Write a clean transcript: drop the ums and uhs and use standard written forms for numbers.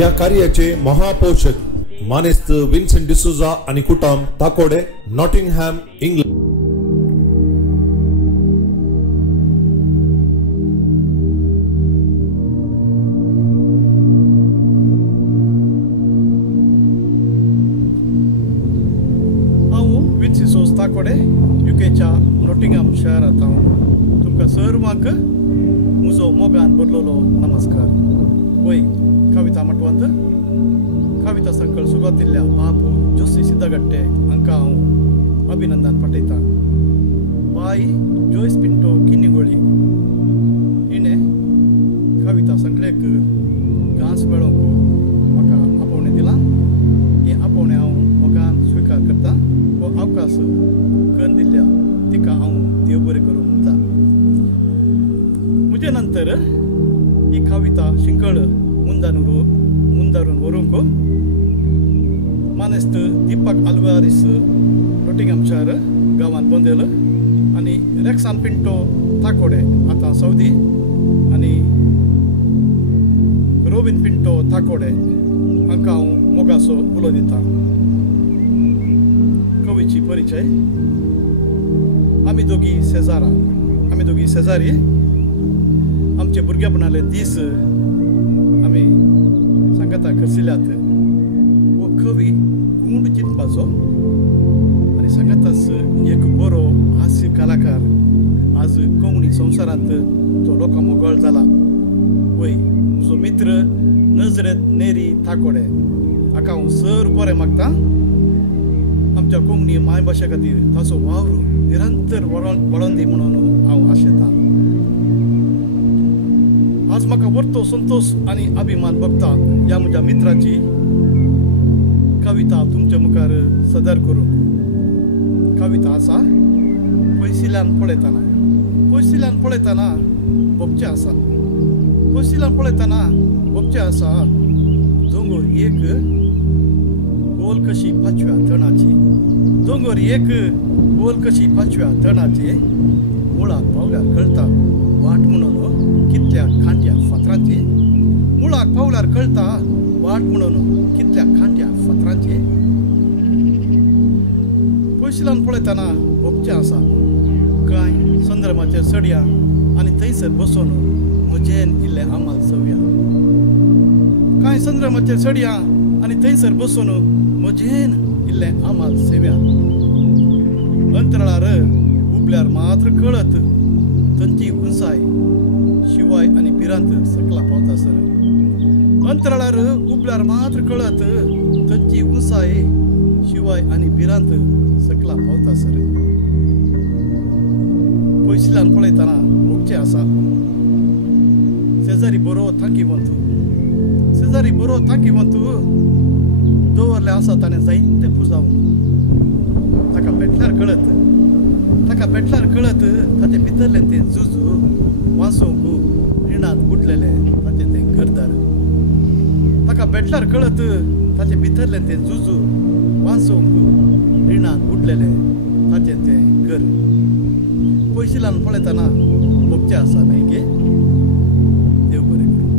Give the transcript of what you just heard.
या कार्याचे महापोषक मानेस्त विन्सेंट डिसूजा आणि कुटुंब ताकोडे नॉटिंगहॅम इंग्लंड. विन्सिसोस ताकोडे यूकेच्या नॉटिंगहॅम शहरात हांव तुमकां सर्वांक म्हजो मोगान बदललो नमस्कार. वय कविता म्हणटवंत कविता संकळ सुरवातिल्ल्या बाबू जोशी सिद्धगट्टे हांकां हांव अभिनंदन पाठयता. बाई जोयस पिंटो किन्निगोळी हिणे कविता संकळेक घास मेळोवंक म्हाका आपोवणें दिलां. हे आपोवणें हांव मोगान स्विकार करता. हो अवकाश करून दिल्ल्या तिका हांव देव बरें करूं म्हणटा. म्हजे नंतर ही कविता शिंकळ मुंदारून व्हरूंक मानेस्त दीपक आल्वारिस नॉटिंगहॅम शहर गांवांत बोंदेल आनी रेक्सान पिंटो ताकोडे आतां सौदी आनी रोबिन पिंटो ताकोडे हांकां हांव मोगाचो उलो दिता. कवीची परिचय. आमी दोगी शेजारी. आमचे भुरगेपणाले दीस आमी सांगाता करसिल्यात. वो कवी गूंड चिंतपाचो आनी सांगाताच एक बरो हास्य कलाकार आज कोंकणी संवसारांत तो लोकां मोगोळ जाला. वय म्हजो मित्र नजरेत नेरी ताकोडे हाका हांव सर बरें मागता. आमच्या कोंकणी मायभाशे खातीर ताचो वावर निरंतर वळोवन दी म्हणून हांव आशेतां. आज म्हाका वर्तो संतोष आनी अभिमान भोगता ह्या म्हज्या मित्राची कविता तुमचे मुखार सदर करूंक. कविता आसा पयसिल्यान पळयतना भोगचें आसा. पयसिल्यान पळयतना भोगचें आसा. दोंगोर एक बोल कशी पांचव्या तणाची. दोंगोर एक बोल कशी पांचव्या तणाची. मुळाक पावल्यार कळटा वाट म्हणून कितल्या खांट्या फातरांची. मुळाक पावल्यार कळटा वाट म्हणून कितल्या खांट्या फातरांची. पयसिल्यान पळयतना भोगचें आसा. कांय संद्रमाचे सडया आनी थंयसर बसून म्हजेन इल्लें आमाल सवया. कांय संद्रमाचे सडया आनी थंयसर बसून म्हजेन इल्लें आमाल सेव्या. अंतराळार उबल्यार मात्र कळत थंयची उंचाय शिवाय आनी पिरांत सकला पावता सर. अंतराळार उबल्यार मात्र कळत थंयची उंचाय शिवाय आनी पिरांत सकला पावता सर. पयसिल्यान पळयतना भोगचें आसा. शेजारी बरो थांकिवंत दवरले आसा ताणें जायते पुजावन. ताका पेटल्यार कळत ताचे भितरलें तें जुजू वाचोवंक रिणांत बुडलेलें ताचें तें घरदार. ताका पेटल्यार कळत ताचे भितरलें तें जुजू वाचोवंक रिणांत बुडलेलें ताचें तें घर. पयसिल्यान पळयतना भोगचें आसा न्हय गे. देव बरें करूं.